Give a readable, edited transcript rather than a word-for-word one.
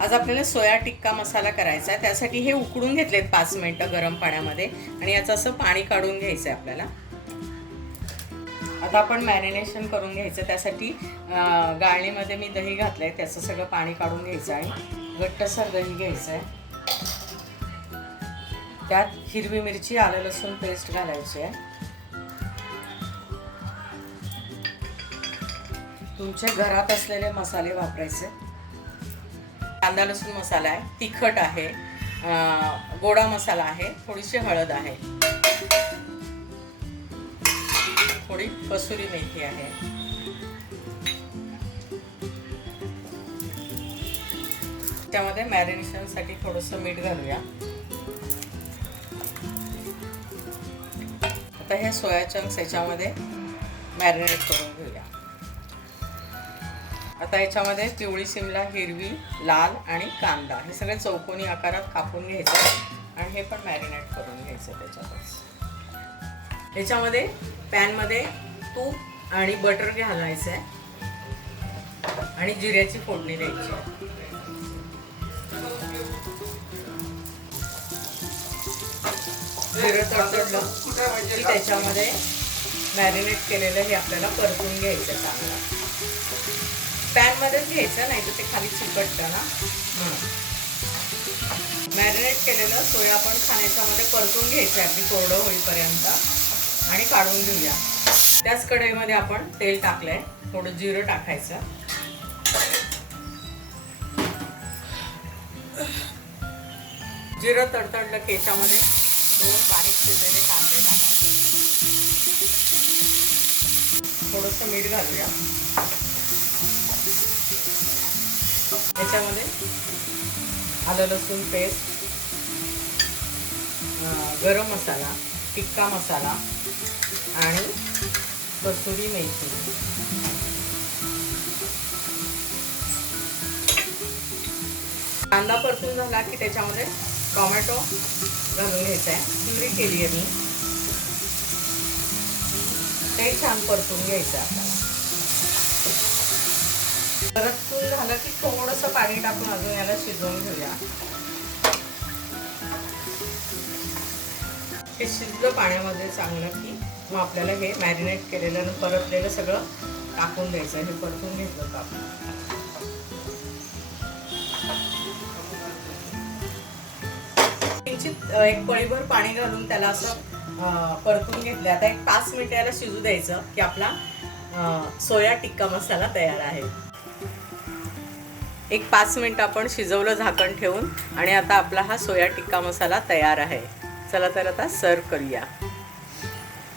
आज आपल्याला सोया टिक्का मसाला करायचा आहे. त्यासाठी हे उकडून घेतलेत 5 मिनिटं गरम पाण्यामध्ये आणि याचं असं पाणी काढून घ्यायचं आहे आपल्याला. आता आपण मॅरिनेशन करून घ्यायचं. त्यासाठी गाळणीमध्ये मी दही घातलं आहे, त्याचं सगळं पाणी काढून घ्यायचं आहे. घट्टसर दही घ्यायचं आहे. त्यात हिरवी मिरची, आलं लसूण पेस्ट घालायची आहे. तुमच्या घरात असलेले मसाले वापरायचे. कांदा लसूण मसाला आहे, तिखट आहे, गोडा मसाला आहे, थोडीशी हळद आहे, थोडी कसुरी मेथी आहे. त्यामध्ये मॅरिनेशनसाठी थोडंसं मीठ घालूया. आता हे सोया चंक्स याच्यामध्ये मॅरिनेट करून घेऊया. आता याच्यामध्ये पिवळी सिमला, हिरवी, लाल आणि कांदा हे सगळे चौकोनी आकारात कापून घ्यायचं आणि हे पण मॅरिनेट करून घ्यायचं त्याच्यातच. याच्यामध्ये पॅनमध्ये तूप आणि बटर घालायचं आहे आणि जिऱ्याची फोडणी द्यायची आहे. जिरं तडतडलं की त्याच्यामध्ये मॅरिनेट केलेलं हे आपल्याला परतून घ्यायचं चांगलं. पॅनमध्येच घ्यायचं, नाही तर ते खाली चिकटतं ना. मॅरिनेट केलेलं सोया आपण खाण्याच्यामध्ये परतून घ्यायचं अगदी कोरडं होईपर्यंत आणि काढून घेऊया. त्याच कढईमध्ये आपण तेल टाकलंय, थोडं जिरं टाकायचं. जिरं तडतडलं की याच्यामध्ये 2 बारीक चिरलेले कांदे टाकायचे. थोडंसं मीठ घालूया. याच्यामध्ये आलं लसूण पेस्ट, गरम मसाला, टिक्का मसाला आणि कसुरी मेथी. कांदा परतून झाला की त्याच्यामध्ये टोमॅटो घालून घ्यायचा आहे. प्युरी केली आहे मी, ते छान परतून घ्यायचं आहे. परतून झालं की थोडंसं पाणी टाकून अजून याला शिजवून घेऊया. हे शिजलं पाण्यामध्ये चांगलं की मग आपल्याला हे मॅरिनेट केलेलं परतलेलं सगळं टाकून द्यायचं. हे परतून घेतलं तर आपण एक पळीभर पाणी घालून त्याला असं परतून घेतलं. आता एक 5 मिनिटं याला शिजू द्यायचं की आपला सोया टिक्का मसाला तयार आहे. एक 5 मिनिटं आपण शिजवलं झाकण ठेवून आणि आता आपला हा सोया टिक्का मसाला तयार आहे. चला तर आता सर्व करूया.